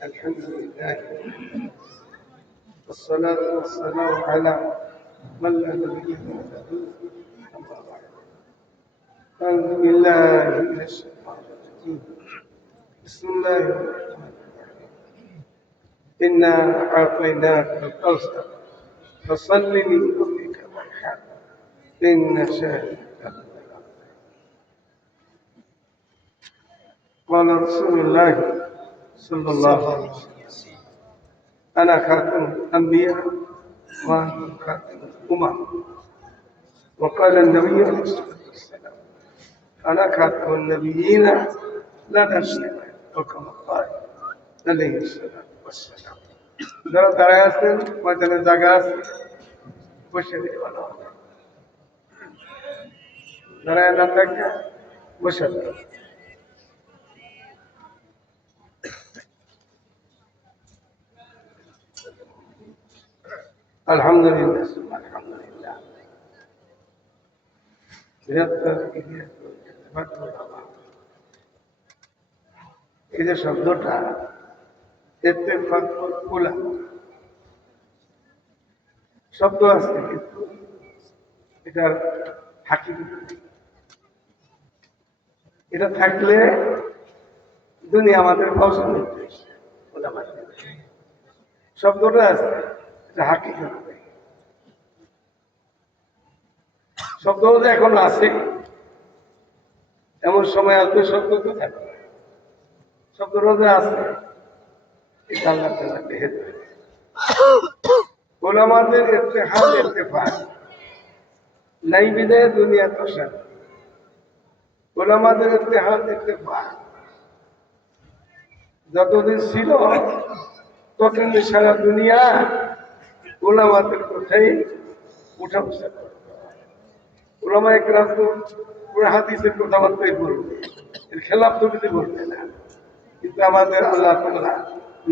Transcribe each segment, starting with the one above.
الحمد لله والصلاة والسلام على من لا نبي بعده. أما بعد، أعوذ بالله من الشيطان الرجيم. بسم الله الرحمن الرحيم. إنا أعطيناك الكوثر فصل لربك وانحر إن شانئك هو الأبتر. قال رسول الله صلى الله عليه وسلم: أنا خاتم الأنبياء وأنتم خاتم الأمم. وقال النبي عليه الصلاة والسلام: أنا خاتم النبيين لا نبي وكما قال عليه الصلاة والسلام. যারা দাঁড়ায় আছেন ময়দানে জায়গা আছে, বসে দেওয়ানো হবে। দাঁড়ায় না থাকে বসে দেওয়া। আলহামদুলিল্লাহ, আলহামদুলিল্লাহ। এই যে শব্দটা শব্দ আছে, কিন্তু এটার হাকিকত এটা থাকলে দুনিয়া আমাদের পছন্দ। শব্দটা আছে, এটা হাকিকত। শব্দ এখন আছে, এমন সময় আসবে শব্দ তো থাকবে। শব্দ রোজে আছে, এটা আল্লাহ তাআলা বেহেদ ওলামাদের ইত্তেহাদ ইত্তেফাক নাই বিদায় দুনিয়া তো শান্তি। ওলামাদের ইত্তেহাদ ইত্তেফাক যতদিন ছিল ততদিন সারা দুনিয়া ওলামাদের কথাই উঠা বসা করে। ওলামা একরাম তো পুরো হাদিসের কথাবার্তাই বলবে, এর খেলাফ তো কিছু বলবে না। কিন্তু আমাদের আল্লাহ তাআলা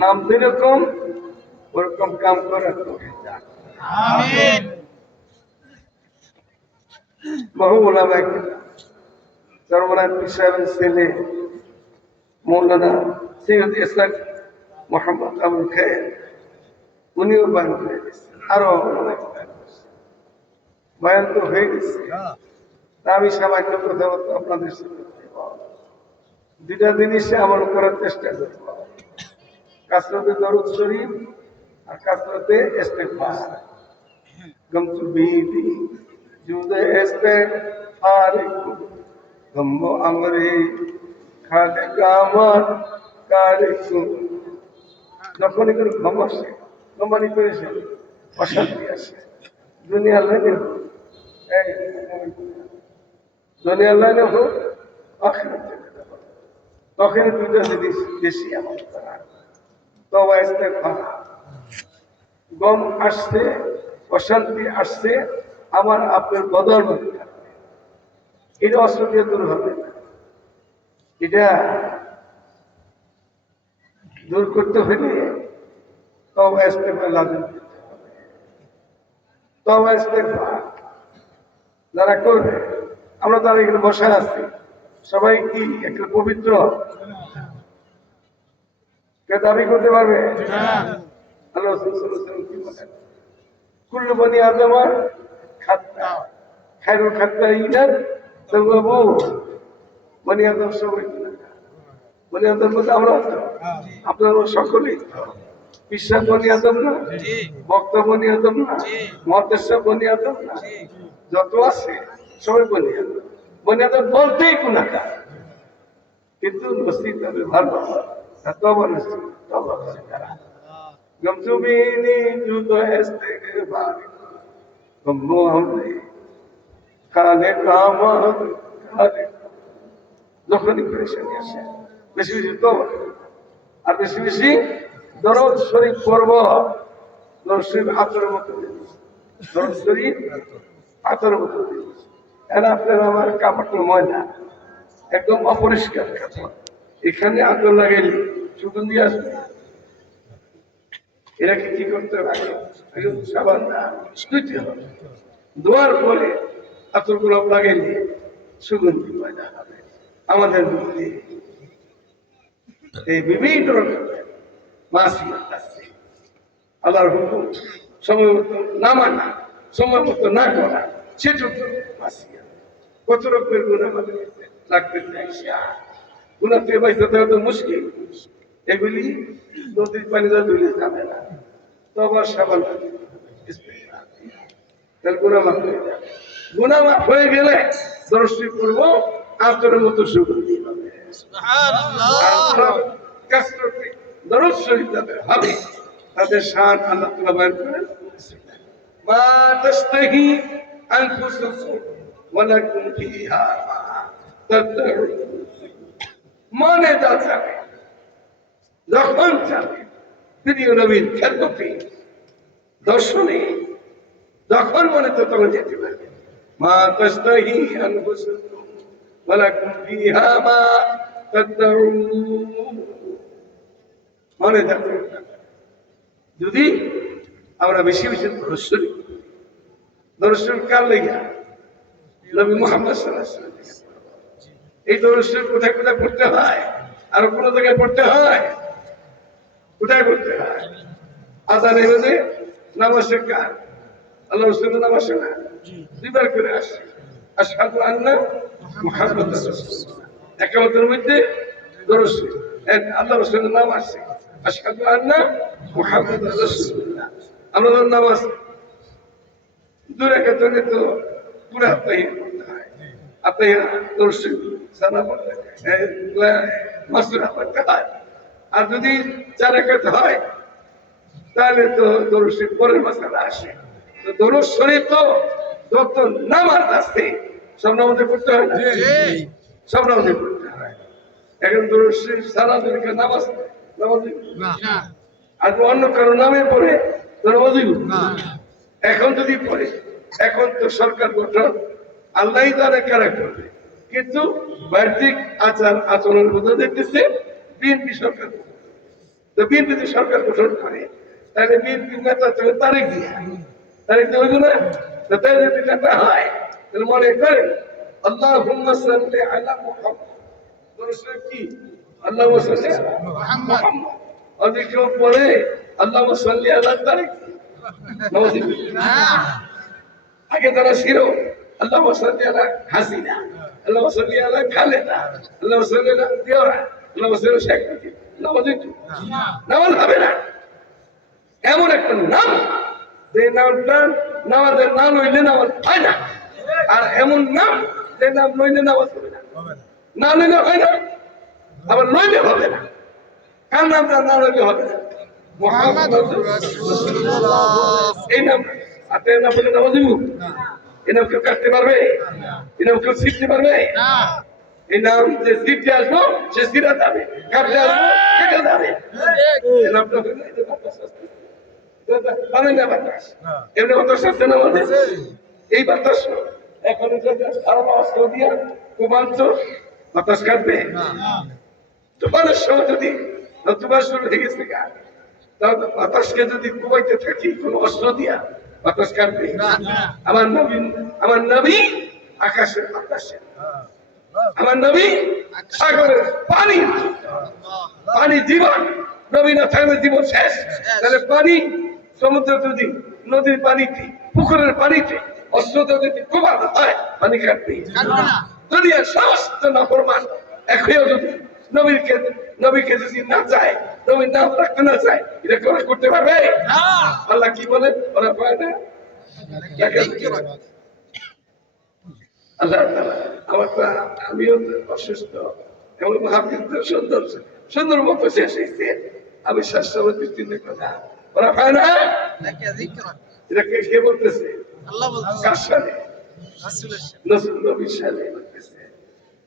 নাম যেরকম ওরকম কাম করার তৌফিক দান। আমিন। বহু ওলামা একরাম, সর্বনাথ পীর সাহেবের ছেলে মৌলানা সৈয়দ ইসহাক মোহাম্মদ আবুল খায়ের, উনিও বয়ান করে দিয়েছেন। আরো অনেক বয়ান তো হয়ে গেছে। আমি সামান্য কথাবার্তা আপনাদের সাথে দুটা জিনিসে আমল করার চেষ্টা করব: কাসরতে দরুদ শরীফ আর কাসরতে ইস্তেগফার। গমতু বিদি জুদে ইস্তেগফার গম্বো আমরে খালে কামার কারিকু। যখনই করে ঘম আসে, গম্বানি করেছে, অশান্তি আসে, দুনিয়ার লাইনে হোক, দুনিয়ার লাইনে হোক, আখিরাতে তখন দুইটা জিনিস বেশি আমল করা। তওবা ইস্তেগফার। গম আসছে, অশান্তি আসছে, আমার আপনার বদল হতে থাকবে। এটা অস্ত্র দিয়ে দূর হবে না। এটা দূর করতে হলে তওবা ইস্তেগফার লাজিম করতে হবে। তওবা ইস্তেগফার যারা করবে, আমরা তারা এখানে বসে আছি, সবাই কি একটা পবিত্র দাবি করতে পারবে? আল্লাহ রাসূল সাল্লাল্লাহু আলাইহি ওয়াসাল্লাম কি বলেন? কুল্লু বনি আদম খাত্তা খায়রুল খাত্তাইনা তাওয়াবু। বনি আদম সবাই গুনাহগার। বনি আদম বলতে আমরা তো, আপনারা সকলেই বিশ্বাস বনি আদম না, ভক্ত বনি আদম না, মুহাদ্দিস বনি আদম না, যত আছে সবাই বনি আদম। বনি আদম বলতেই গুনাহগার, কিন্তু নসিব তাদের ভালো তওবা নসিব তওবা করে তারা। গমতু বিনি জুদো ইস্তেগফার গম্বো আমরে খালে কামার কারিকু। যখনই পরেশানি আসে বেশি বেশি তওবা আর বেশি বেশি দরুদ শরীফ পড়ব। দরুদ শরীফ আতরের মতো, দরুদ শরীফ আতরের মতো। এরা আপনার আমার কাপড় ময়লা, একদম অপরিষ্কার কাপড়, এখানে আতর লাগাইলে সুগন্ধি আসবে। এটাকে কি করতে হবে? সাবান ধুইতে হবে, ধোয়ার পরে আতর গোলাপ লাগাইলে সুগন্ধি ময়লা হবে। আমাদের মধ্যে এই বিভিন্ন রকমের মাসিয়াত আছে। আল্লাহর হুকুম সময় মতো না মানা, সময় মতো না করা, সেটুকু মাসিয়াত। কত রকমের গুনাহ আমাদের লাগতে চাইছে, গুনাহ থেকে বাঁচতে দেওয়া তো মুশকিল। এগুলি নদীর পানিতে ধুলে যাবে না, তবার সাবান তাহলে গুনাহ মাফ হয়ে যাবে। গুনাহ মাফ হয়ে গেলে দর্শী করবো আতরের মতো সুগন্ধি হবে। দরদ শরীফ যাদের হবে তাদের শান আল্লাহ তাআলা বয়ান করেন, মা তাশতাহি আনফুসুকুম ওয়া লাকুম ফিহা মা তাদউন। মনে যা চাবে, যখন চাবে, প্রিয় নবীর খেদমতে দর্শনে যখন মনে তো তখন যেতে পারবে। মা তাশতাহি আনফুসুকুম ওয়া লাকুম ফিহা মা তাদউন। মনে থাকবে। যদি আমরা বেশি বেশি দর্শন কার লেগে নবী মুহাম্মদ সাল্লাল্লাহু আলাইহি ওয়াসাল্লাম, এই দর্শন কোথায় কোথায় পড়তে হয়, আর কোন জায়গায় পড়তে হয়, কোথায় পড়তে হয়? আযানের মধ্যে নামাজের কার আল্লাহ রাসূলের নামাজ না দুইবার করে আসে, আশহাদু আন্না মুহাম্মাদুর রাসূলুল্লাহ। একামতের মধ্যে দর্শন আল্লাহ রাসূলের নাম আসে, আশহাদু আন্না মুহাম্মাদুর রাসূলুল্লাহ। আমরা যখন নামাজ দুই রাকাত পড়লে তো পুরো তাহিয়াত পড়তে হয়, আতাহিয়া দর্শন সানা পড়তে মাসুরা পড়তে হয়। আর যদি 4 রাকাত হয় তাহলে তো দর্শন পরের মাসালা আসে। তো দরুদ শরীফ তো যত নামাজ আছে সব নামাজে পড়তে হয় না, সব নামাজে পড়তে হয়। এখন দরুদ শরীফ সারা দিনকে নামাজ না, আর অন্য কারো নামে পড়ে এখন যদি পড়ে, এখন তো সরকার গঠন আল্লাহ জানে কারা করবে, কিন্তু বাহ্যিক আচার আচরণের মধ্যে দেখতেছে বিএনপি সরকার। তো বিএনপি যদি সরকার গঠন করে তাহলে বিএনপি নেতা চলে তারিখ দিয়ে, তারিখ দিয়ে হইব না? তাই যদি নেতা হয় তাহলে মনে করেন আল্লাহুম্মা সাল্লি আলা মুহাম্মাদ, কি আল্লাহুম্মা সাল্লি আলা মুহাম্মাদ, অধিক পরে আল্লাহুম্মা সাল্লি আলা তারিখ। আগে তারা ছিল আল্লাহুম্মা সাল্লি আলা হাসিনা, আল্লাহুম্মা সাল্লি আলা খালেদা, আল্লাহুম্মা সাল্লি আলা দিওরা, আল্লাহুম্মা সাল্লি আলা শেখ মুজিব। নামাজ হবে না, এমন একটা নাম যে নামটা নামাজের নাম হইলে নামাজ হয় না, আর এমন নাম যে নাম নইলে নামাজ হবে না, না লইলে হয় না, আবার লইলে হবে না। কার নামটা না লইলে হবে না? মুহাম্মাদুর রাসূলুল্লাহ। এই নাম আপনি না বলে নামাজ দিব? এই নাম কেউ কাটতে পারবে? এই নাম কেউ ছিটতে পারবে? এই নাম যে ছিটতে আসবো সে ছিঁড়া যাবে, কাটতে আসবো কেটে যাবে। এই নামটা হইলে এই যে বাতাস আসছে, জানেন না বাতাস? এমনি বাতাস আসছে না আমাদের? এই বাতাস এখন আরো অস্ত্র দিয়া কুমাঞ্চ বাতাস কাটবে। তোমার সময় যদি তোমার শুরু হয়ে গেছে তাহলে বাতাসকে যদি কুমাইতে থাকি কোন অস্ত্র দিয়া বাতাস কাটবে? আমার নবী আকাশের বাতাসে, আমার নবী সাগরের পানি, পানি জীবন, নবী না থাকলে জীবন শেষ। তাহলে পানি সমুদ্র যদি নদীর পানিতে পুকুরের পানিতে অস্ত্র যদি কোমানো হয় পানি কাটবে? দুনিয়ার সমস্ত নাফরমান এখনো যদি নবীকে যদি না চায়, নবীর নাম রাখতে না চায়, এটা করে করতে পারবে? আল্লাহ কি বলেন? ওরা পায় না। আল্লাহ আমার আমিও অসুস্থ, এমন মহাবীর সুন্দর সুন্দর মতো শেষ হয়েছে, আমি স্বাস্থ্যবতী চিন্তা কথা ওরা পায় না। এটা কে বলতেছে? কার সাথে? নবীর সাথে বলতেছে।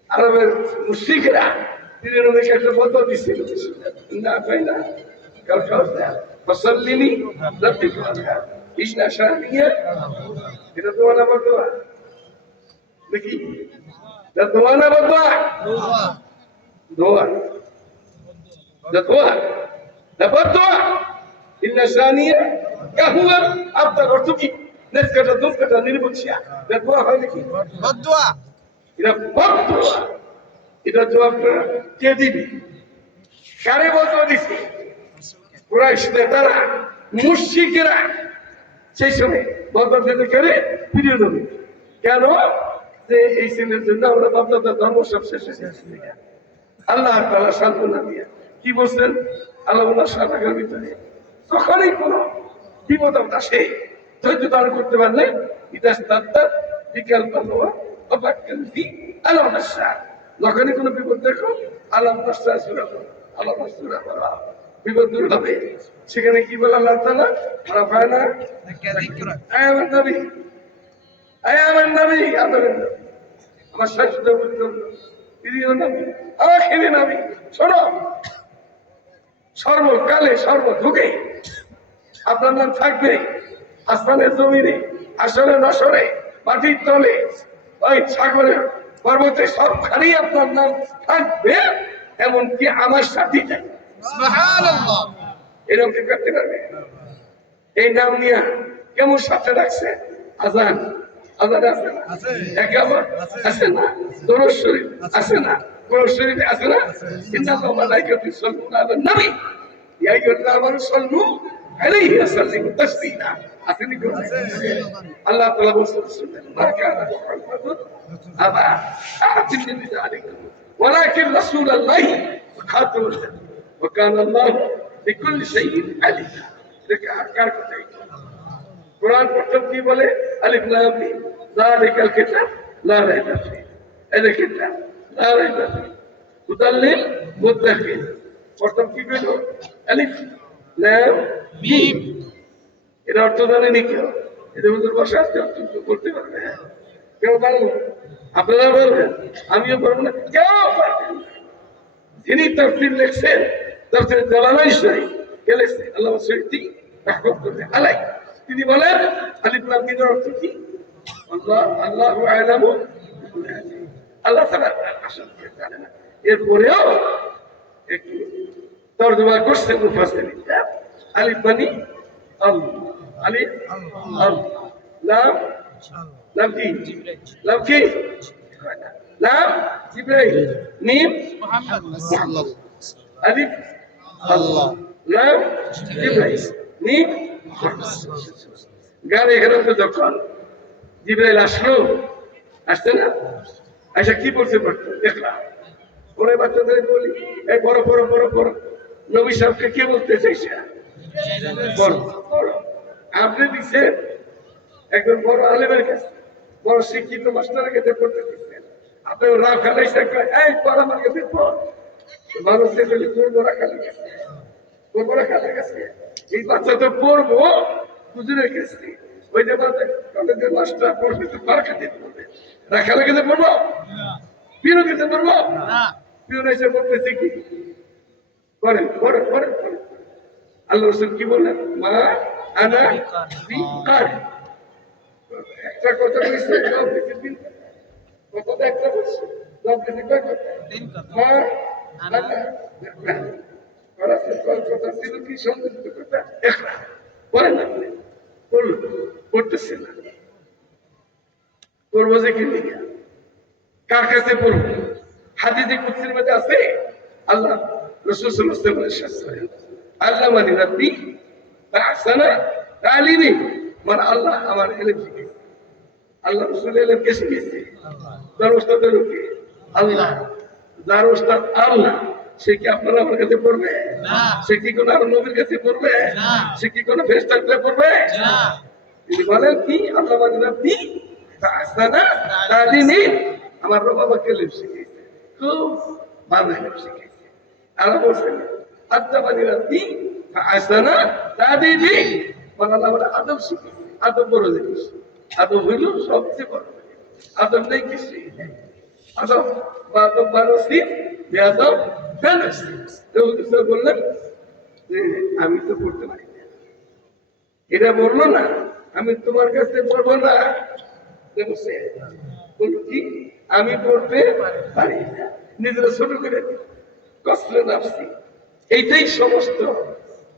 আরবের মুশরিকরা তিনি নবীকে একটা বদল দিছিল না, পাই না ফসল্লিনি রাব্বিকা ইসনা শানিয়া। এটা দোয়া না বদোয়া দেখি, এটা দোয়া না বদোয়া? দোয়া, দোয়া না বদোয়া। ইসনা শানিয়া কাহুয়া আপনার অর্থ কি? নেসকাটা দুঃখটা নির্বুঝিয়া এটা দোয়া হয় নাকি? বদোয়া। এটা বদোয়া। এটা জবাবটা কে দিবি? কারে বদোয়া দিছে? কুরাইশ নেতারা মুশরিকেরা সেই সময় বদর করে প্রিয় নবী কেন যে এই ছেলের জন্য আমরা বাপদাদার ধর্ম সব শেষ হয়ে গেছে। আল্লাহ তাআলা সান্ত্বনা দিয়ে কি বলছেন আল্লাহ ওনার সাদাকার ভিতরে তখনই কোনো বিপদ আসে ধৈর্য ধারণ করতে পারলে ইতিহাস তাত্তার বিকাল পাল্লা অবাক্যাল দি আল্লাহ নাসা যখনই কোনো বিপদ দেখো আল্লাহ নাসা সুরা আল্লাহ নাসুরা করা বিপদ দূর হবে সেখানে কি বলে আল্লাহ তাআলা রাফানা আমার নবী আমার নবী আদরের নবী আমার শ্রেষ্ঠ প্রিয় নবী আখিরি নবী শোনো সর্বকালে সর্বযুগে আপনার নাম থাকবে আসমানের জমিনে আসরে নসরে মাটির তলে ওই সাগরে পর্বতে সবখানে আপনার নাম থাকবে এমনকি আমার সাথে যাই সুবহানাল্লাহ এরকম কি করতে পারবে এই নাম নিয়ে কেমন সাথে রাখছে আজান আজান আছে না একাবার আছে না দরুদ শরীফ আছে না কোরআন শরীফে আছে না ইন্নাল্লাহু ওয়া মালাইকাতুহু ইউসাল্লুনা আলান নবী ইয়া আইয়ুহাল্লাযীনা আমানু সাল্লু আলাইহি ওয়া সাল্লিমু তাসলিমা আসেনি কোন আল্লাহ তাআলা বলেছেন মা কানা মুহাম্মাদুন আবা আহাদিন মিন যালিকা ওয়ালাকিন রাসূলুল্লাহি ওয়া খাতামুন নবিয়্যিন ওয়া কানা আল্লাহু বিকুল্লি শাইইন আলিমা দেখে কার কথা কোরআন প্রথম কি বলে আলিফ লাম মিম যালিকাল কিতাব লা রাইবা ফীহি এই কিতাব লা রাইবা ফীহি হুদাল লিল মুত্তাকিন প্রথম কি বলল আলিফ লাম মিম এর অর্থ জানেন কি এটা হুজুর ভাষা আছে অর্থ করতে পারবে কেউ পারবে আপনারা পারবেন আমিও পারবো না কেউ পারবেন যিনি তাফসীর লিখছেন তাফসীর জালালাইন শরীফ কে লিখছেন আল্লাহ সাইয়্যিদি রাহমাতুল্লাহি আলাইহি তিনি বলেন আলিফ লাম মিমের অর্থ কি আল্লাহ আল্লাহু আ'লামু আল্লাহ তাআলা আসলে জানে না এরপরেও একটু তরজমা করতে মুফাসসিরিন আলিফ মানে আল্লাহ আলিফ আল্লাহ লাম লাম কি লাম কি লাম জিবরাইল মিম মুহাম্মদ সাল্লাল্লাহু আলিফ আল্লাহ লাম জিবরাইল মিম গানে হেরতে যখন জিবরাইল আসলো আসছে না আচ্ছা কি বলতে পারতো দেখলাম ওরে বাচ্চাদের বলি এই বড় বড় বড় বড় নবী সাহেবকে কে বলতে চাইছে বড় বড় আপনি দিচ্ছেন একজন বড় আলেমের কাছে বড় শিক্ষিত মাস্টারের কাছে পড়তে দিচ্ছেন আপনি রাগ খালাইছেন এই পড় আমার কাছে পড় মানুষের বলি পড়বো রাখালে গেছে পড়বো রাখালে গেছে এই বাচ্চা তো পড়বো হুজুরের কাছে ওই যে কলেজের মাস্টার পড়বে তো পার খেতে পড়বে রাখালে গেছে পড়বো বিরো খেতে পড়বো বিরো এসে বলতেছে কি করেন করেন করেন করেন আল্লাহ রাসূল কি বললেন মা আনা বিকার একটা কথা বলছে জবাব দিতে দিন কথা একটা বলছে জবাব দিতে কয় কথা তিন কথা মা আনা করাছে কথা ছিল কি সংযুক্ত কথা একলা করেন না করতেছে না করবো যে কি লিখা কার কাছে পড়বো হাদিসে কুদসির মধ্যে আছে আল্লাহ রাসূল সাল্লাল্লাহু আলাইহি ওয়াসাল্লাম আল্লাহ মানে রাব্বি আহসানা তালিমি মানে আল্লাহ আমার ইলম শিখিয়েছে আল্লাহ রাসূল ইলম কে শিখিয়েছে যার উস্তাদ কে আল্লাহ যার উস্তাদ আল্লাহ সে কি আপনারা আমার কাছে পড়বে না সে কি কোন আর নবীর কাছে পড়বে না সে কি কোন ফেরেশতার কাছে পড়বে না তিনি বলেন কি আল্লাহ মানে রাব্বি আহসানা তালিমি আমার রব আমাকে ইলম শিখিয়েছে খুব ভালো ইলম শিখিয়েছে আল্লাহ বলেন আদাবানি রাব্বি আহসানা তালিমি মানে আল্লাহ বলে আদব শিখিয়েছে আদব বড় জিনিস আদব হইল সবচেয়ে বড় আদব নেই কিছু আদব বা আদব বারসি বেয়াদব বললেন আমি তো পড়তে পারি না এটা বললো না আমি তোমার কাছে পড়বো না বললো কি আমি পড়তে পারি না নিজেরা ছোট করে কষ্ট নামছি এইটাই সমস্ত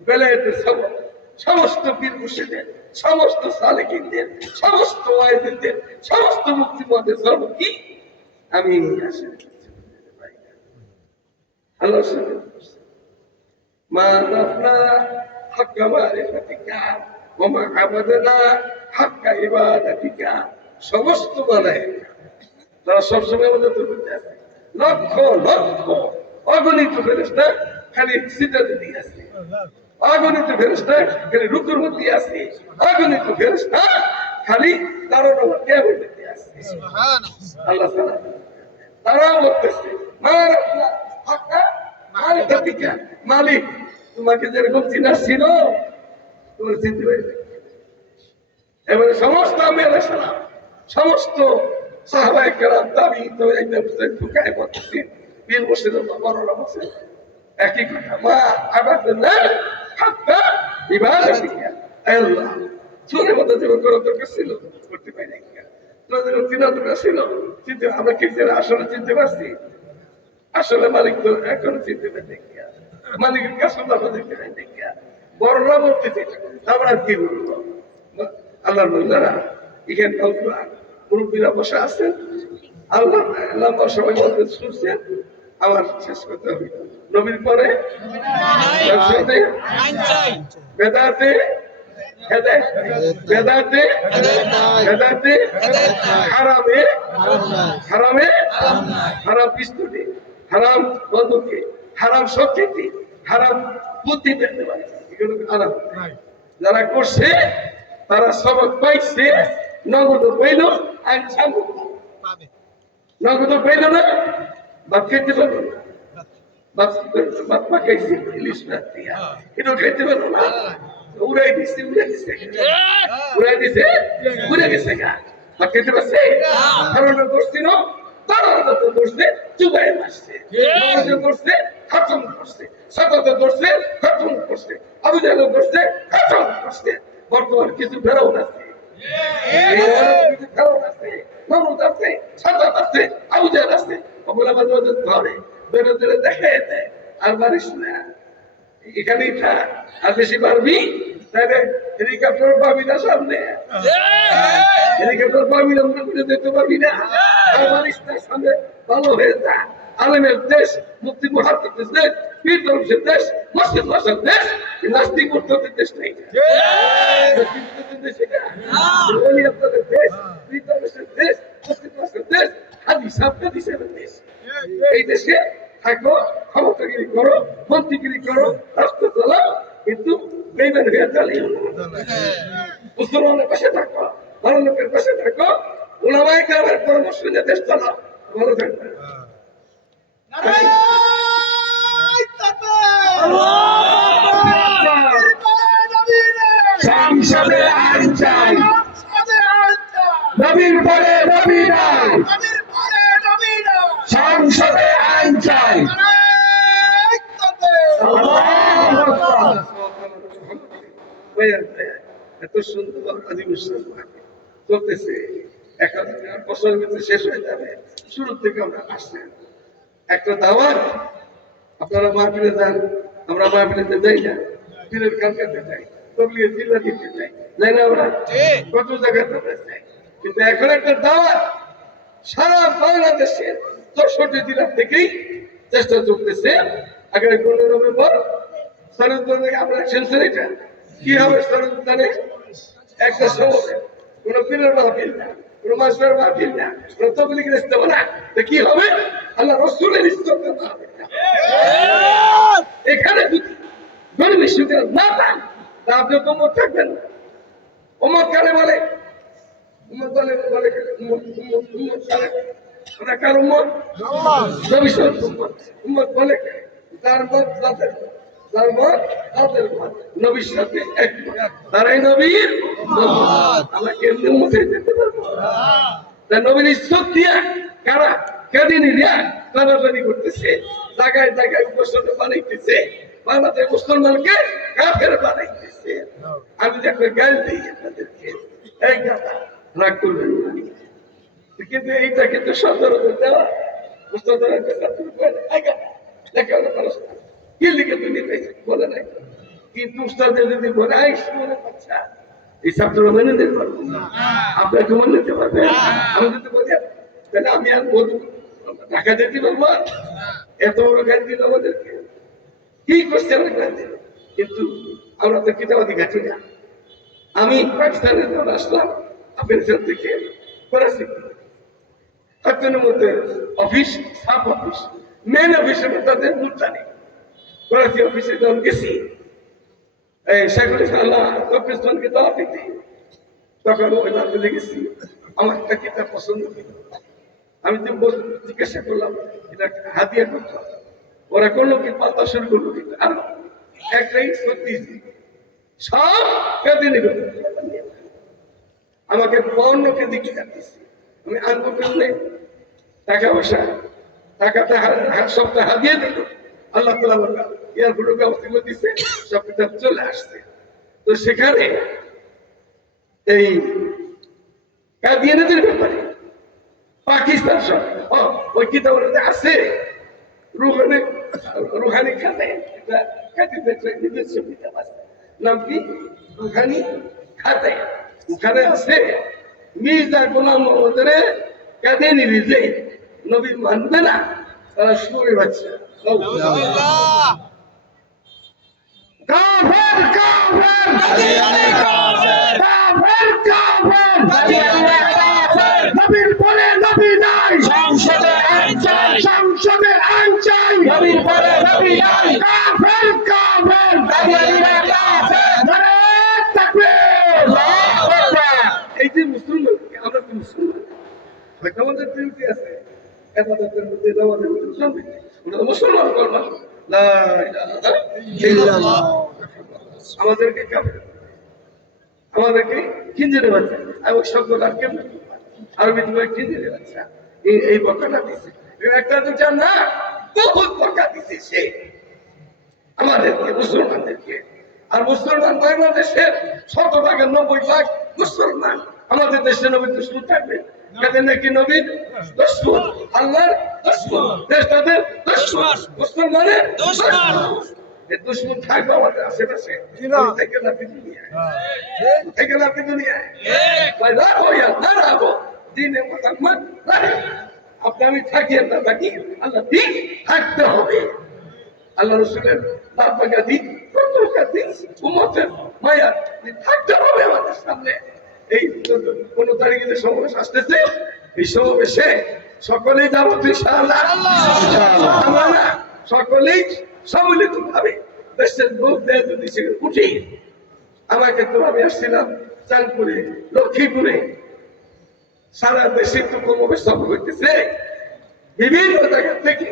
বেলায়েতের সবক সমস্ত পীর মুর্শিদের সমস্ত সালেকিনদের সমস্ত ওয়াইজদের সমস্ত মুক্তিপদের সবক কি আমি আসলে মা আরাফনা হাক্কা মারিফাতিকা ওয়া মা আবাদনা হাক্কা ইবাদাতিকা। সমস্ত মালায়েকা তারা সবসময় আমাদের তরফে আছে, লক্ষ লক্ষ অগণিত ফেরেশতা খালি সিজদাতে দিয়ে আছে, অগণিত ফেরেশতা খালি রুকুর মধ্যে আছে, অগণিত ফেরেশতা খালি তারার মধ্যে বসে আছে। সুবহানাল্লাহ। আল্লাহ তাআলা তারাও বলতেছে মারাফনা হাক্কা মারিফাতিকা, মালিক তোমাকে যেরকম চিনা ছিল তোমার চিনতে পারি। এবারে সমস্ত আম্বিয়া আলাইহিস সালাম, সমস্ত সাহাবায়ে কেরাম, তাবিঈন, ফুকায়ে মুহাদ্দিসিন, পীর মুর্শিদ বড়রা বলছে একই কথা, মা আবাদনা হাক্কা ইবাদাতিকা। আল্লাহ চোরের মতো যে করার দরকার ছিল করতে পারি না, তোদের চিনা দরকার ছিল চিনতে, আমরা কি আসলে চিনতে পারছি? আসলে মালিক তো এখনো চিনতে পারি, মালিকের কাছে ভালো দেখতে পাই দেখিয়া বড়রা বলতেছে আমরা কি বলবো। আল্লাহর বন্দারা এখানে মুরব্বীরা বসে আছেন, আল্লাহ লম্বা সবাই বলতে শুনছেন, আমার শেষ করতে হবে নবীর পরে বেদাতে বেদাতে বেদাতে হারামে হারামে হারাম পিস্তলে, হারাম বন্ধুকে, হারাম শক্তিতে, হারাম বুদ্ধি পেতে পারে, এগুলো হারাম। যারা করছে তারা সবক পাইছে, নগদ পাইল আর নগদ পাইল না, ভাত খাইতে পারলো না, ভাত পাকাইছে ইলিশ মাছ দিয়া, এটাও খাইতে পারলো না, উড়াই দিচ্ছে উড়াই দিছে উড়ে গেছে গা, ভাত খেতে পারছে কারণ করছিল তারার মতো করছে, চুবাই মারছে, করছে খতম করছে, সাদাতে করছে খতম করছে, আবু জাহেল করছে খতম করছে। বর্তমান কিছু ফেরাউন আছে, কিছু ফেরাউন আছে, নমরুদ আছে, সাদাত আছে, আবু জাহেল আছে, ওগুলা মাঝে মাঝে ধরে ধরে ধরে দেখায় দেয় আর মারিস না, এখানেই থাক, আর বেশি পারবি তাহলে হেলিকপ্টার পাবি না সামনে, হেলিকপ্টার পাবি না, যেতে পারবি না, আর মারিস না, সামনে ভালো হয়ে যা। আলেমের দেশ, মুফতি মুহাদ্দিসের দেশ, পীর দরবেশের দেশ, মসজিদ মাসার দেশ, নাস্তিক মুরতাদের দেশ নেই, আপনাদের দেশ, পীর দরবেশের দেশ, মসজিদ মাসার দেশ, হাদিস হাদিসের দেশ। এই দেশে থাকো, ক্ষমতাগিরি করো, মন্ত্রীগিরি করো, রাষ্ট্র চালাও, কিন্তু বেইমান হয়ে চালিও না। মুসলমানের পাশে থাকো, ভালো লোকের পাশে থাকো, উলামায়ে কেরামের পরামর্শ নিয়ে দেশ চালাও, ভালো থাকবে। সংসদে আইন চাই, নবীর পরে নবী নাই, সংসদে আইন চাই। এত সুন্দর অধিবেশন চলতেছে, 1000 বছরের ভিতরে শেষ হয়ে যাবে। শুরু থেকে আমরা আসছি একটা দাওয়াত, আপনারা মাহফিলে যান, আমরা মাহফিলেতে যাই না, পীরের কালকাতে যাই, তবলিগে জিল্লা দিতে যাই, যাই না আমরা কত জায়গায় যাই, কিন্তু এখন একটা দাওয়াত সারা বাংলাদেশের 64 জেলা থেকেই চেষ্টা চলতেছে। আগামী 15 নভেম্বর সরুদ্দানে আমরা শুনছেন, এটা কি হবে সরুদ্দানে? একটা শহরে কোন পীরের মাহফিল না, কোন মাসের মাহফিল না, কোন তবলিগের ইস্তেমা না, তো কি হবে? আল্লাহ রাসূলের ইজ্জত হবে। এখানে যদি গরিবের সুযোগ না পান তা আপনি তো উম্মত থাকবেন না। উম্মত কারে বলে? উম্মত বলে উম্মত কারে? আমরা কার উম্মত? নবীর উম্মত। উম্মত বলে যার মত তাদের, যার মত তাদের মত, নবীর সাথে একমত, তারাই নবীর উম্মত। আমরা কেমনে উম্মতে যেতে পারবো? তা নবীর ইজ্জত দিয়া কারা কাদিনী রিয়া টানাটানি করতেছে, জায়গায় জায়গায় মুসলমান বানাইতেছে, বাংলাদেশ মুসলমানকে কাফের বানাইতেছে। আমি দেখো গাল দিই আপনাদেরকে, এই কথা রাগ করবেন না, কিন্তু এইটা কিন্তু সতর্ক দেওয়া কি লিখে তুমি বলে নাই, কিন্তু উস্তাদের যদি বলে আইস মনে বাচ্চা এই ছাত্র মেনে নিতে পারবো না, আপনাকে মেনে নিতে পারবে। আমি যদি বলি তাহলে আমি আর বলবো ঢাকা যেতে পারবো, এত বড় গাড়ি দিল আমাদেরকে, কি করছে অনেক রাজ্যে, কিন্তু আমরা তো কিতাবাদি ঘাটি না। আমি পাকিস্তানে যখন আসলাম আফগানিস্তান থেকে করাচি, একজনের মধ্যে অফিস, সাব অফিস, মেন অফিসের মধ্যে তাদের মুদ্রা নেই। করাচি অফিসে যখন গেছি, এই শেখুল ইসলাম পাকিস্তানকে দাওয়া দিতে, তখন ওই বাড়িতে গেছি, আমার একটা কিতাব পছন্দ ছিল। আমি তো জিজ্ঞাসা করলাম এটা হাতিয়া করতে, ওরা করলো কি পাল্টা শুরু করলো, কিন্তু আর একটাই সত্যি সব কেঁদে নেবে, আমাকে 52 কেজি কিতাব দিচ্ছে। আমি আনবো কেমনে, টাকা পয়সা, টাকাটা সবটা হাতিয়ে দিল। আল্লাহ তাআলা বললেন এয়ারপোর্টের ব্যবস্থা করে দিচ্ছে, সব কিতাব চলে আসছে। তো সেখানে এই কাদিয়ানীদের ব্যাপারে পাকিস্তান সব ওই কিতাবের মধ্যে আছে রুহানি খাতে, নিজস্ব কিতাব আছে, নাম কি রুহানি খাতে। ওখানে আছে মির্জা গোলাম মোহাম্মদের কাদিয়ানী নিজে নবী মানবে না, তারা শুয়ে বাচ্চা কাফের কাফের কাদিয়ানী কাফের কাফের কাফের কাদিয়ানী কাফের, নবীর বলে নবী নাই, সংসদে আইন চাই, সংসদে আইন চাই, নবীর বলে নবী নাই, কাফের কাফের কাদিয়ানী কাফের, নারে তাকবীর, আল্লাহু আকবার। এই যে মুসলমান, আমরা তো মুসলমান, হয়তো আমাদের প্রিয়তি আছে, এবাদতের মধ্যে নামাজের মধ্যে আমরা তো মুসলমান করলাম, লা ইলাহা ইল্লাল্লাহ, আমাদেরকে আমাদেরকে খিঞ্জিরে বাচ্চা, আমি ওই শব্দটা কেমন আরবি তোমার খিঞ্জিরে বাচ্চা, এই বকাটা দিচ্ছে, একটা দুটা না বহুত বকা দিচ্ছে সে আমাদেরকে, মুসলমানদেরকে। আর মুসলমান বাংলাদেশের 90% মুসলমান, আমাদের দেশে নবীর দুশমন থাকবে, কাদের নাকি নবীর দুশমন, আল্লাহর দুশমন, দেশ তাদের দুশমন, মুসলমানের দুশমন। দুশ্মন থাকবে আমাদের আশেপাশে, থেকে লাফি দুনিয়ায়, থেকে লাফি দুনিয়ায়, না রাখবো দিনে মোহাম্মদ রাখে। আপনি আমি থাকি না থাকি, আল্লাহ দিন থাকতে হবে। আল্লাহ রসুলের বাপা দিন, দিন উম্মতের মায়া থাকতে হবে আমাদের সামনে। এই 15 তারিখে যে সমাবেশ আসতেছে, এই সমাবেশে সকলেই যাবো ইনশাআল্লাহ, আমরা না সকলেই সম্মিলিত ভাবে দেশের বুক দেয় যদি সেখানে উঠি। আমাকে তো আমি আসছিলাম চাঁদপুরে, লক্ষ্মীপুরে, সারা দেশে তো কমবে সফর করতেছে বিভিন্ন জায়গা থেকে।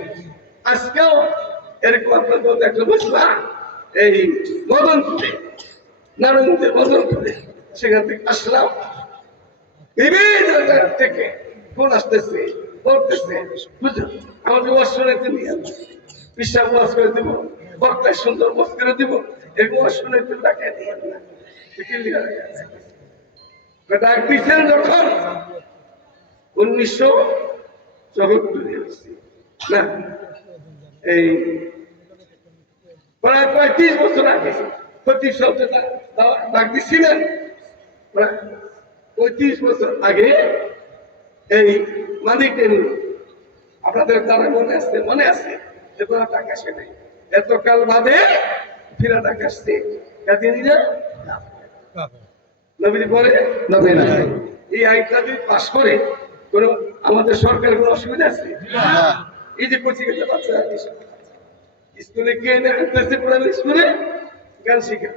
আজকেও এরকম আপনাদের একটা বুঝলাম এই মদনপুরে, নারায়ণদের মদনপুরে, সেখান থেকে আসলাম। বিভিন্ন জায়গা থেকে ফোন আসতেছে, বলতেছে বুঝলো আমাদের অশ্বরেতে নিয়ে পিসা ওয়াজ করে দিব, বক্তায় সুন্দর ওয়াজ করে দিব, এরকম শুনে তো ডাকে দিয়ে ডাক দিচ্ছেন যখন 1974 না, এই প্রায় 35 বছর আগে সতীশ শব্দটা ডাক দিচ্ছিলেন। 35 বছর আগে এই মালিকের, আপনাদের তারা মনে আছে যে কোনো টাকা আসে নাই, এতকাল বাদে ফিরা টাকা আসছে, নবীর পরে নবী নাই। এই আইনটা যদি পাস করে কোন আমাদের সরকারের কোনো অসুবিধা আছে? এই যে কোচিং এর বাচ্চা স্কুলে গিয়ে স্কুলে গান শিখে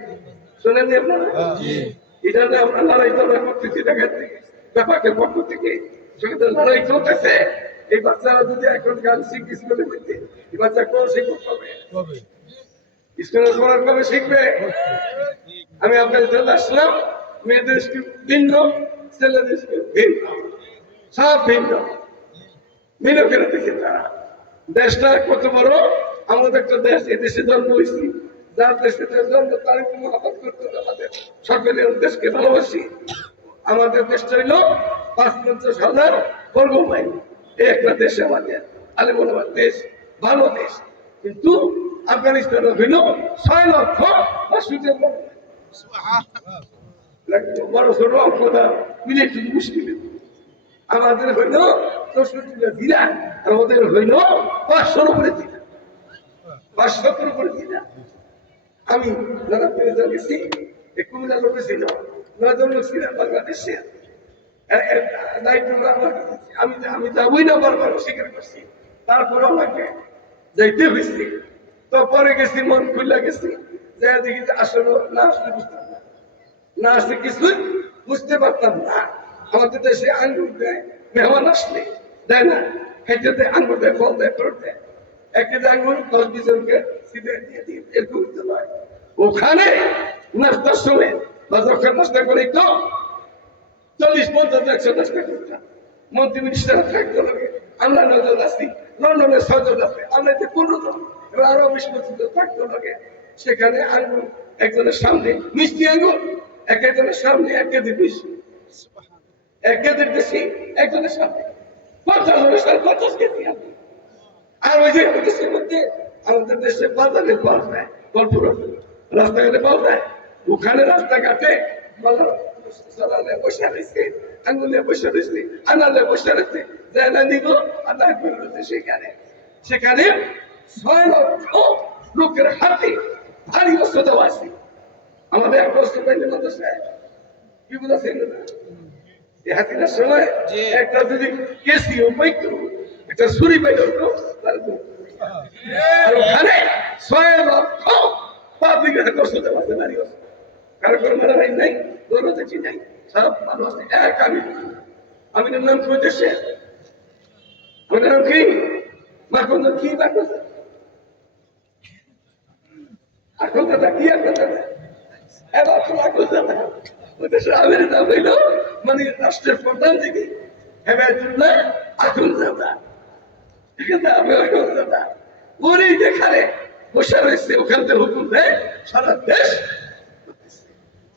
শোনেন আপনারা, এটা আমরা লড়াই করতেছি ঢাকার থেকে, ব্যাপারের পক্ষ থেকে লড়াই চলতেছে। এই বাচ্চারা যদি এখন গান শিখে স্কুলে পড়তে, এই বাচ্চা কোন শিক্ষক পাবে? স্কুলে পড়ার কবে শিখবে? আমি আপনাদের জন্য আসলাম, মেয়েদের স্কুল ভিন্ন, ছেলেদের স্কুল ভিন্ন, সব ভিন্ন ভিন্ন করে দেখি তারা। দেশটা কত বড়, আমাদের একটা দেশ, এই দেশে জন্ম হয়েছি, যার দেশে জন্ম তার একটু মহাপাত করতে হবে। আমাদের সকলে দেশকে ভালোবাসি। আমাদের দেশটা হইল ৫-৫০,০০০ বর্গ মাইল, এই একটা দেশ আমাদের আলিমুল্লাহ দেশ, ভালো দেশ। কিন্তু আফগানিস্তান হইল ৬ লক্ষ ৬৫ বড় ছোট অঙ্কটা মিলে একটু মুশকিল। আমাদের হইল ৬৪টা জেলা, আমাদের হইল ৫০০ উপরে জেলা। 500 করেছি না আমি যারা পেয়ে গেছি কুমিল্লা লোক ছিল 9 জন লোক ছিল বাংলাদেশে দায়িত্বগুলো আমার আমি আমি যাবই না বারবার স্বীকার করছি তারপরে আমাকে যাইতে হয়েছে তো পরে গেছি মন খুলে গেছি যে দেখি আসলে না আসলে বুঝতাম না না আসলে কিছুই বুঝতে পারতাম না আমাদের দেশে আঙ্গুর দেয় মেহমান আসলে দেয় না খেতে দেয় আঙ্গুর দেয় ফল দেয় ফ্রুট দেয় একটা আঙ্গুর 10-20 জনকে সিটে দিয়ে দিয়ে এরকম দিতে হয় ওখানে নাস্তার সময় বা যখন নাস্তা করে তো 40-50-100 নাস্তা করতাম মন্ত্রী মিনিস্টার থাকতে লাগে আমরা 9 জন আছি লন্ডনে 6 জন আছে আমরা যে 15 জন এবার আরো 20-25 জন থাকতে লাগে সেখানে আঙ্গুর একজনের সামনে মিষ্টি আঙ্গুর একজনের সামনে 1 কেজি বেশি 1 কেজির বেশি একজনের সামনে 50 জনের সামনে 50 কেজি আঙ্গুর আর ওই যে দেশের মধ্যে আমাদের দেশে বাজারে পাওয়া যায় গল্পুর রাস্তাঘাটে পাওয়া যায় ওখানে রাস্তাঘাটে বসে রয়েছে আঙ্গুলে বসে রয়েছে আনালে বসে রয়েছে জানা নিব আনা রয়েছে সেখানে সেখানে 6 লক্ষ লোকের হাতে ভারী অস্ত্র দেওয়া আছে আমাদের এক অস্ত্র পাইলে মাদ্রাসায় কি বলেছেন এই হাসিনার সময় একটা যদি কেসিও পাইতো একটা ছুরি পাইতো আর ওখানে 6 লক্ষ পাবলিকের অস্ত্র দেওয়া আছে নারী অস্ত্র কারো কোনো মেলা ভাই নাই দৌড় দেখি নাই সব ভালো আছে এক আমি নাম কই দেশে আমার নাম কি মাখন কি মাখন এখন দাদা কি আর কথা এবার তো লাগুন দাদা ওই দেশে আমের নাম হইল মানে রাষ্ট্রের প্রধান থেকে হেবায়তুল্লাহ আকুল দাদা ঠিক আছে আমি আকুল দাদা ওরই দেখারে বসে রয়েছে ওখান থেকে হুকুম দেয় সারা দেশ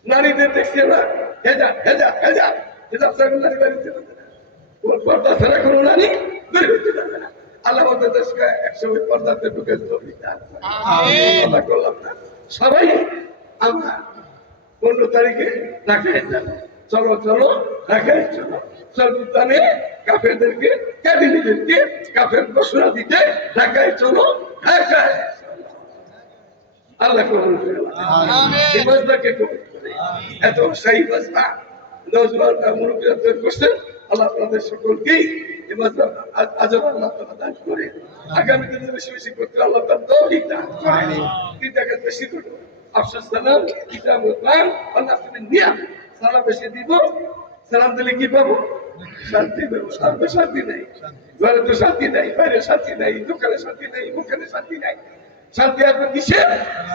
নারীদের দেখছি না হেজা হেজা হেজা হেজা নারী বাড়িতে পর্দা ছাড়া কোনো নারী বের হইতে পারবে না আল্লাহ আমাদের দেশকে একসময় পর্দাতে ঢুকে করলাম না সবাই আমরা 15 তারিখে ঢাকায় যাবো চলো চলো ঢাকায় চলো সর্বদানে কাফেরদেরকে ক্যাবিনেটদেরকে কাফের ঘোষণা দিতে ঢাকায় চলো ঢাকায় আল্লাহ কবুল করে এই মজদাকে কবুল করে এত শাহী মজদা নওজওয়ানরা মুরব্বিরা তৈরি করছেন আল্লাহ আপনাদের সকলকেই এই মজদা আজব আল্লাহ তাআলা দান করে আগামী দিনে বেশি বেশি করতে আল্লাহ তাআলা তৌফিক দান করে তিনটাকে বেশি করব আফসোস সালাম কিতাবুল কোরআন আল্লাহ তুমি নিয়া সালাম বেশি দিব সালাম দিলে কি পাবো শান্তি পাবো শান্তি শান্তি নাই ঘরে তো শান্তি নাই বাইরে শান্তি নাই দোকানে শান্তি নাই মুখে শান্তি নাই শান্তি আপনার কিসে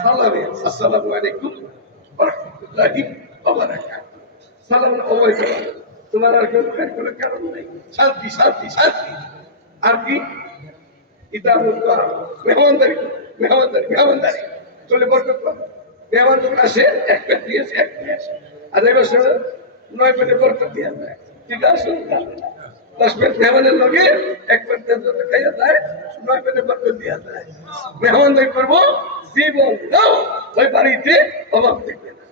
সালামে আসসালামু আলাইকুম ওয়া রাহমাতুল্লাহি ওয়া বারাকাতুহু সালাম অবৈধ তোমার আর কোনো কারণ নাই শান্তি শান্তি শান্তি আর কি কিতাবুল কোরআন মেহমানদারি মেহমানদারি মেহমানদারি চলে বরকত পাবো মেহমান যখন আসে এক পেট দিয়েছে এক পেট আসে আর এই বছর 9 পেটে বরকত দিয়ে যায় ঠিক আছে 10 পেট মেহমানের লগে এক পেট যত খাইয়া যায় 9 পেটে বরকত দিয়ে যায় মেহমানদারি করবো জীবন দাও ওই বাড়িতে অভাব দেখবে না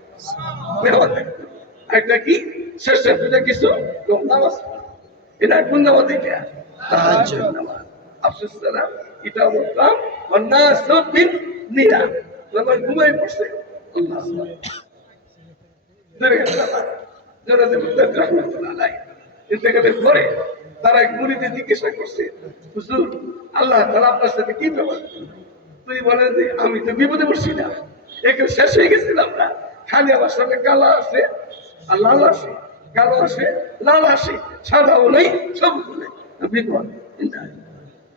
মেহমানদারি একটা কি শেষ দুটা কিছু নামাজ এটা কোন নামাজ এটা তাহাজ্জুদ নামাজ আফসোস সালাম এটা বলতাম ওয়ান্নাস বিন নিয়া আমার ঘুমাই পড়ছে আল্লাহ যারা যে রাহমাতুল্লাহ আলাইহি ইন্তেকালের পরে তারা এক মুরিদে জিজ্ঞাসা করছে হুজুর আল্লাহ তাআলা আপনার সাথে কি ব্যবহার তুই বলেন যে আমি তো বিপদে পড়ছি না একে শেষ হয়ে গেছিলাম না খালি আমার সাথে কালা আছে আর লাল আসে কালো আসে লাল আসে সাদাও নেই সবুজ নেই বিপদ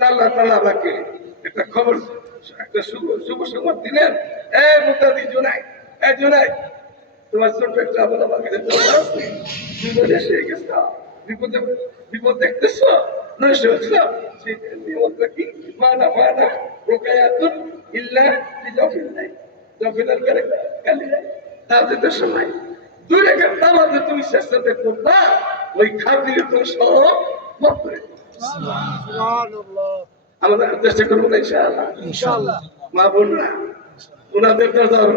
আল্লাহ তাআলা আমাকে একটা খবর একটা শুভ সংবাদ দিলেন মুক্তাদি জোনাই জোনাই তোমার ছোট্ট একটা আমল আমার কাছে তুমি এসে গেছ বিপদে বিপদ দেখতেছ নষ্ট হচ্ছ সেই নিয়মটা কি মানা মানা রোকায়াতুন ইল্লা বিজাফিল নাই জাফিলার করে কালি নাই তাতে সময় দুই রেখার নামাজে তুমি চেষ্টাতে করবা ওই খাদ্যে তুমি সব মত করে আমাদের চেষ্টা করবো না ইনশাআল্লাহ মা বোনরা ওনাদের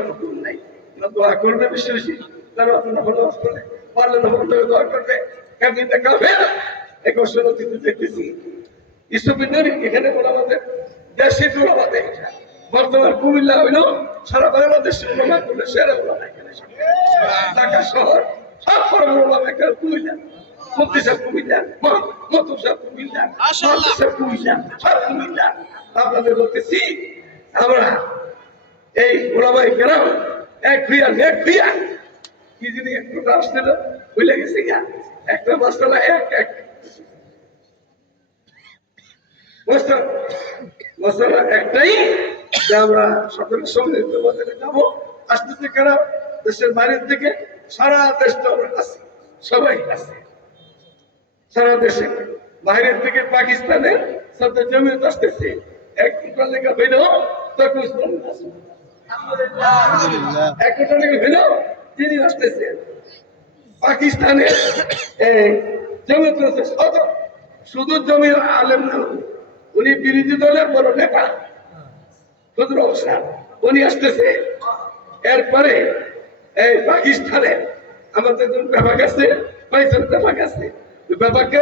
হুকুম নাই ওরা দোয়া করবে বেশি বেশি তারা নামাজ করবে পারলে দোয়া করবে কাজে দেখাবে এক অসনতিতে দেখতেছি ইসুবিনের এখানে আমাদের দেশে আমাদের বর্তমান কুমিল্লা হইল সারা বাংলাদেশের ওলামা করলে সেরা ওলামা এখানে ঢাকা শহর সব বড় ওলামা এখানে কুমিল্লা মুফতি সাহেব কুমিল্লা মতুব সাহেব কুমিল্লা মাদ্রাসা সাহেব কুমিল্লা সব কুমিল্লা আপনাদের বলতেছি আমরা এই ওলামাই কেরাম এক হইয়া কি যদি একটু আসছিল ভুলে গেছি গা একটা মাস্টার এক মশলা একটাই যে আমরা সকলের সঙ্গে যাবো আসতেছে কেন দেশের বাইরের থেকে সারা দেশ তো আমরা আছি সবাই আছে সারা দেশে বাইরের থেকে পাকিস্তানের সাথে জমিয়ত আসতেছে এক কোটা লেখা হইল তখন এক কোটা লেখা হইল তিনি আসতেছে পাকিস্তানের জমিয়ত শুধু জমির আলেম না উনি বিরোধী দলের বড় নেতা ফজলুল হক উনি আসতেছে এরপরে এই পাকিস্তানে আমাদের ব্যাপার আছে পয়সার ব্যাপার আছে ব্যাপারকে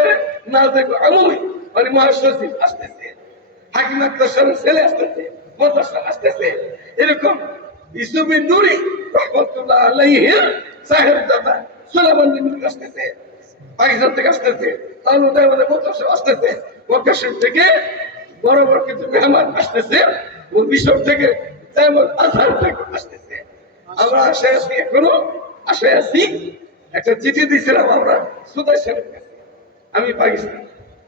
না দেখো আমি মানে মহাসচিব আসতেছে হাকিম আক্তার সাহেবের ছেলে আসতেছে মোতাসা আসতেছে এরকম ইসুফি নুরি রহমতুল্লাহ আলাইহি সাহেব দাদা সুলাইমান বিন আসতেছে পাকিস্তান থেকে আসতেছে তাহলে ওদের মানে মোতাসা আসতেছে মক্কা থেকে বড় বড় কিছু মেহমান আসতেছে ও মিশর থেকে যেমন আজহার থেকে আসতেছে আমরা আশায় আছি এখনো আশায় আছি একটা চিঠি দিয়েছিলাম আমরা সুদাই সাহেবের কাছে আমি পাকিস্তান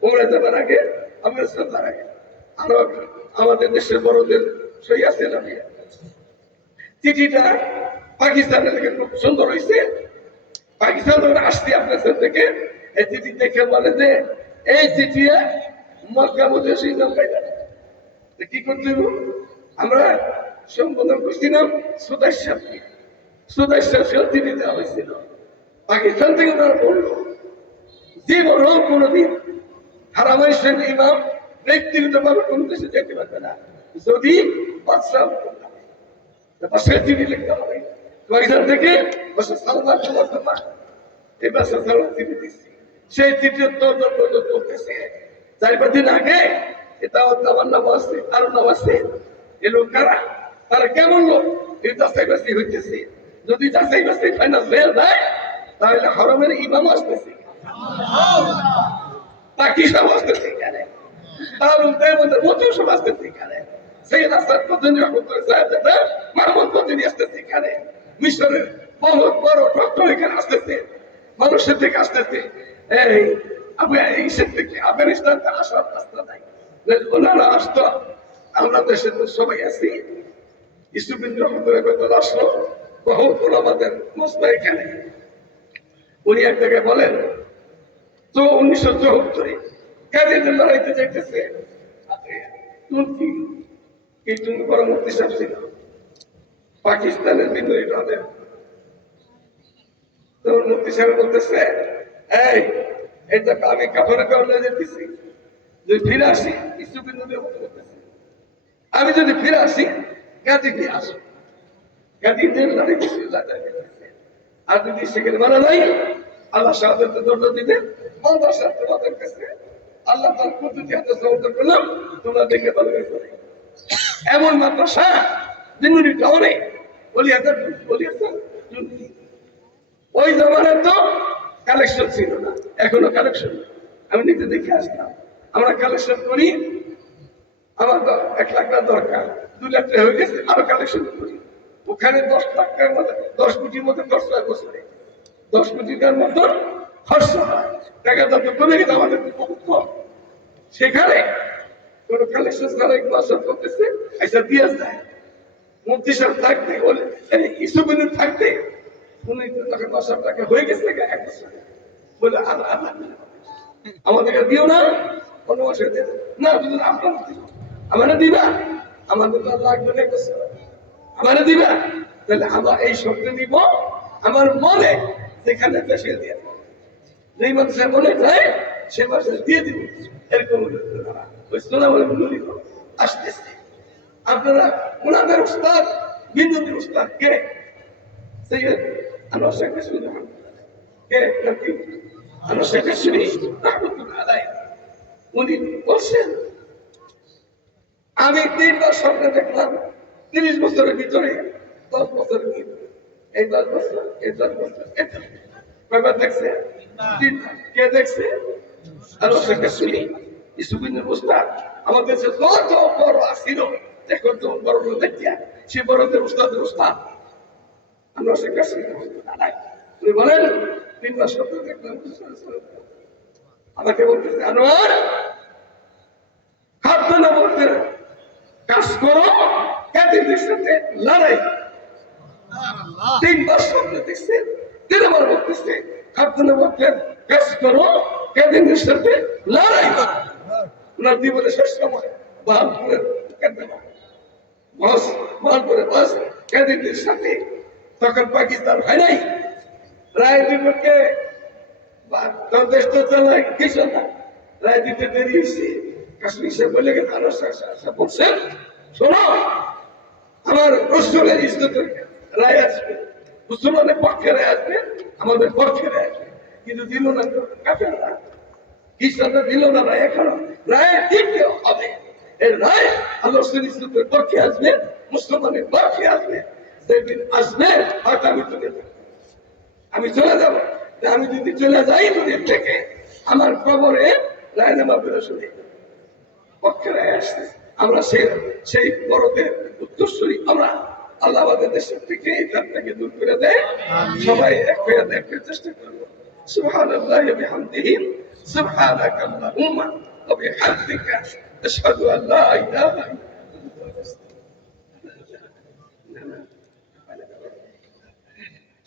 ওমরা যাবার আগে আমি শ্রদ্ধার আগে আরো আমাদের দেশের বড়দের সই আছে চিঠিটা পাকিস্তানের থেকে খুব সুন্দর হয়েছে পাকিস্তান যখন আসছি আপনার থেকে এই চিঠি দেখে বলে যে এই চিঠি মক্কা মধ্যে সেই নাম পাইলাম কি করতে আমরা সম্বোধন করছিলাম সুদাই সাহেবকে সুদাই সাহেব চিঠি দেওয়া হয়েছিল পাকিস্তান থেকে তারা বললো জীবন কোনদিন হারামাই শেখ ইমাম ব্যক্তিগতভাবে কোন দেশে যেতে পারবে না যদি বাসায় চিঠি লিখতে হবে পাকিস্তান থেকে সালমান এই বাসা সালমান চিঠি দিচ্ছি সেই চিঠি চলতেছে 4-5 দিন আগে এটা আমার নাম আছে আরো নাম আছে এ লোক কারা তারা কেমন লোক এই যাচাই বাছাই হইতেছে যদি যাচাই বাছাই ফাইনাল হয়ে যায় তাহলে হরমের ইমাম আসতেছে পাকিস্তান আসতেছে এখানে তাহলে দেবদের মতুব সব আসতেছে এখানে সৈয়দ আসাদ কতদিন মাহমুদ কতদিন আসতেছে এখানে মিশরের বহুত বড় ডক্টর এখানে আসতেছে মানুষের থেকে আসতেছে এই ইসের থেকে আফগানিস্তান আসার রাস্তা নাই ওনারা আসতো আমরা দেশের সবাই আছি ইসুফিন রহমতুল্লাহ আসলো বহুত আমাদের মস্তা এখানে উনি এক জায়গায় বলেন তো 1974 কাজীদের লড়াইতে যাইতেছে তুর্কি এই তুর্কি বড় মুফতি সাহেব ছিল পাকিস্তানের বিদ্রোহী দলের তো মুফতি সাহেব বলতেছে এই এটা আমি কাফের কারণে যেতেছি যদি ফিরে আসি ইসুফিন বলতেছে আমি যদি ফিরে আসি গাজী দিয়ে আসো গাজীদের লড়াই আর যদি সেখানে মানা নাই আল্লাহ শাহাদাতের দরজা দিবে মাদ্রাসা তোমাদের কাছে আল্লাহ তার কুদরতি হাতে সমর্থন করলাম তোমরা দেখে ভালো করে এমন মাদ্রাসা দিনুরি টাউনে বলিয়াছেন ওই জমানায় তো কালেকশন ছিল না এখনো কালেকশন আমি নিজে দেখে আসলাম আমরা কালেকশন করি আমার 1 লাখ টাকা দরকার 2 লাখ টাকা হয়ে গেছে আরো কালেকশন করি ওখানে 10 লাখ টাকার মধ্যে 10 কোটির মধ্যে 10 লাখ বছরে 10 কোটি টাকার মতো খরচ হয় টাকা যত কমে গেছে আমাদের বহুত কম সেখানে কোন কালেকশন ছাড়া ক্লাস করতেছে আইসা দিয়ে যায় মুফতি সাহেব থাকতে বলে ইসুবিন থাকতে 19 টাকা 10 টাকা হয়ে গেছে 1 বছর বলে আল্লাহ আমাদেরকে দিও না কোনো অসুবিধা না যদি আপনার আমারে দিবা আমাদের তো লাগবে না কিছু আমারে দিবা তাহলে আমরা এই শব্দ দিব আমার মনে যেখানে দেশে দিয়ে যেই মানুষে মনে যায় সে মানুষ দিয়ে দিব এরকম ওই সোনা বলে আসতেছে আপনারা ওনাদের উস্তাদ বিন্দুদের উস্তাদ কে সৈয়দ আনোয়ার শেখ কাশ্মীর কে নাকি আনোয়ার শেখ কাশ্মীর রহমতুল্লাহ আলাইহি উনি বলছেন আমি 3 বার স্বপ্নে দেখলাম 30 বছরের ভিতরে 10 বছর কি এই 10 বছর এই 10 বছর কয়বার দেখছে? কে দেখছে? আর সেটা শুনি ইসুবিনের উস্তাদ আমাদের যে যত বড় আসিল দেখো তো বড় দেখিয়া সে বড়দের উস্তাদের উস্তাদ আমরা সেটা শুনি তুমি বলেন 3 মাস দেখলাম আমাকে বলতেছে আনোয়ার খাদ্য নবতের কাজ করো ক্যাদিনের সাথে লড়াই 3 বার স্বপ্ন দেখছে 3 বার বলতেছে খাদ্য নবতের কাজ করো ক্যাদিনের সাথে লড়াই করো ওনার জীবনের শেষ সময় বাহাদুরের বাস ক্যাদিনের সাথে তখন পাকিস্তান হয় নাই রায় বিপক্ষে দেশ তো চালায় কিছু না রায় দিতে দেরি হয়েছে কাশ্মীর সে বলে গেছে আরো বলছেন শোনো আমার রসুলের ইজ্জতের রায় আসবে মুসলমানের পক্ষে রায় আসবে আমাদের পক্ষে রায় আসবে কিন্তু দিল না কাফেররা খ্রিস্টানরা দিল না রায় এখনো রায়ের দিতে হবে এর রায় আল্লাহ ইজ্জতের পক্ষে আসবে মুসলমানের পক্ষে আসবে যেদিন আসবে হয়তো আমি চলে যাবো আমি চলে যাবো আমি যদি চলে যাই দুনিয়া থেকে আমার কবরে রায়নামা বেরোসুনি পক্ষে রায় আসছে আমরা সেই বড়দের উত্তরসূরি আমরা আল্লাহ আমাদের দেশের থেকে এই থেকে দূর করে দেয় সবাই এক হয়ে দেখার চেষ্টা করবো সুবহানাল্লাহি ওয়া বিহামদিহি সুবহানাকা আল্লাহুম্মা ওয়া বিহামদিকা আশহাদু আন লা ইলাহা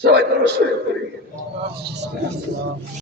সবাই তো অবশ্যই করি